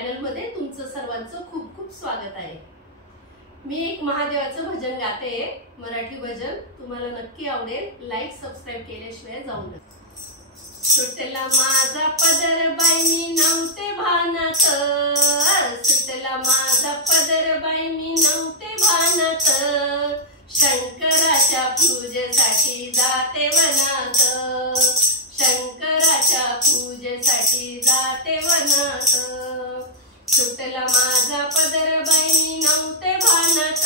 Channel मध्ये तुमचं सर्वांचं खूप खूप स्वागत आहे। मी एक महादेवाचं भजन गाते, मराठी भजन। तुम्हाला नक्की आवडेल। लाईक सबस्क्राइब केल्याशिवाय जाऊ नका। सुटला माझा पदर बाई मी नव्हते भानात, सुटला माझा पदर बाई मी नव्हते भानात, शंकराच्या पूजेसाठी जाते वनात, शंकराच्या पूजेसाठी जाते वनात। सुटला माझा पदर बाई मी नव्हते भानात,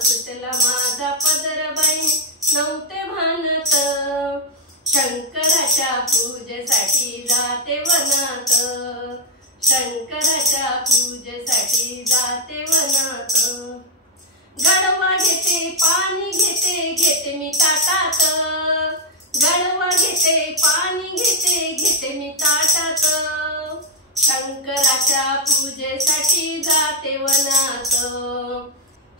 सुटला माझा पदर बाई नव्हते भानात, शंकराच्या पूजेसाठी जाते वनात, शंकराच्या पूजेसाठी जाते वनात। गडवा घेते पाणी घेते घेते मी ताटात, गडवा घेते पाणी घेते घेते मी ताटात, शंकराच्या पूजेसाठी जाते वनात,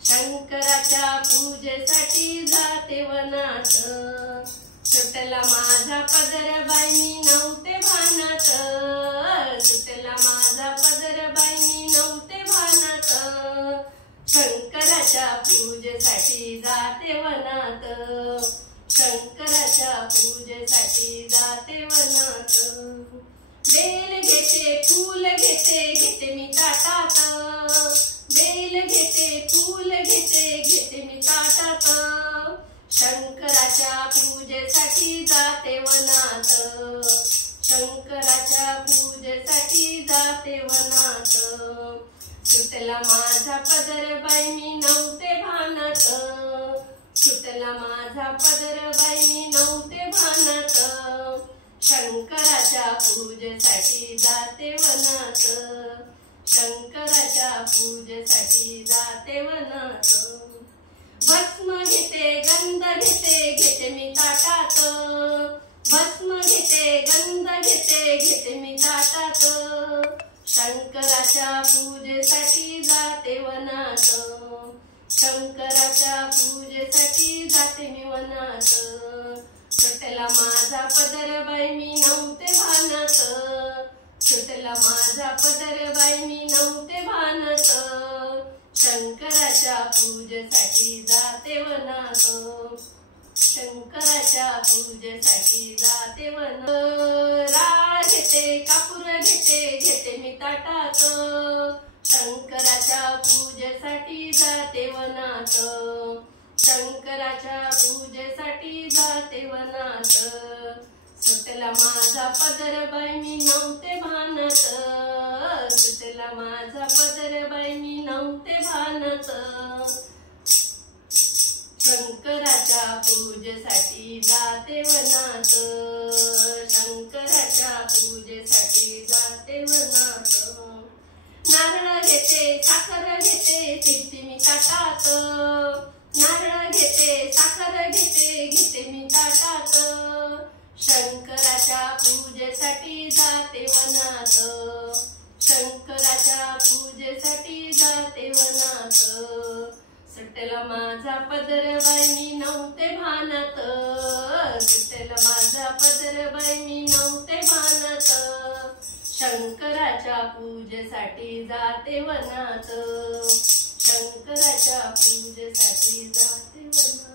शंकराच्या पूजेसाठी जाते वनात। सुटला माझा पदर बाई मी नव्हते भानात, सुटला माझा पदर बाई मी नव्हते भानात, शंकराच्या पूजेसाठी जाते वनात, शंकराच्या पूजेसाठी जाते वनात। बेल घेते फूल घेते घेते मी ताटात, बेल घेते फूल घेते घेते मी ताटात, शंकराच्या पूजेसाठी जाते वनात, शंकराच्या पूजेसाठी जाते वनात। सुटला माझा पदर बाई मी नव्हते भानात, सुटला माझा पदर बाई मी नव्हते भानात, शंकराच्या पूजेसाठी जाते वनात, शंकराच्या पूजेसाठी जाते वनात। भस्म घेते गंध घेते घेते मी ताटात, भस्म घेते गंध घेते घेते मी ताटात, शंकराच्या पूजेसाठी जाते वनात, शंकराच्या पूजेसाठी जाते मी वनात। सुटला माझा पदर बाई मी नव्हते भानात, सुटला माझा पदर बाई मी नव्हते भानात, शंकराच्या पूजेसाठी जाते वनात, शंकराच्या पूजेसाठी जाते वनात। राळ घेते कापूर घेते घेते मी ताटात, शंकराच्या पूजेसाठी जाते वनात, शंकराच्या पूजेसाठी जाते वनात। सुटला माझा पदर बाई मी नव्हते भानात, सुटला माझा पदर बाई मी नव्हते भानात, शंकराच्या पूजेसाठी जाते वनात, शंकराच्या पूजेसाठी जाते वनात। नारळ घेते साखर घेते ठेवते मी ताटात, नारळ घेते साखर घेते घेते मी ताटात, शंकराच्या पूजेसाठी जाते वनात, शंकराच्या पूजेसाठी जाते वनात। सुटला माझा पदर बाई मी नव्हते भानात, सुटला माझा पदर बाई मी नव्हते भानात, शंकराच्या पूजेसाठी जाते वनात, शंकराच्या पूजेसाठी जाते वनात।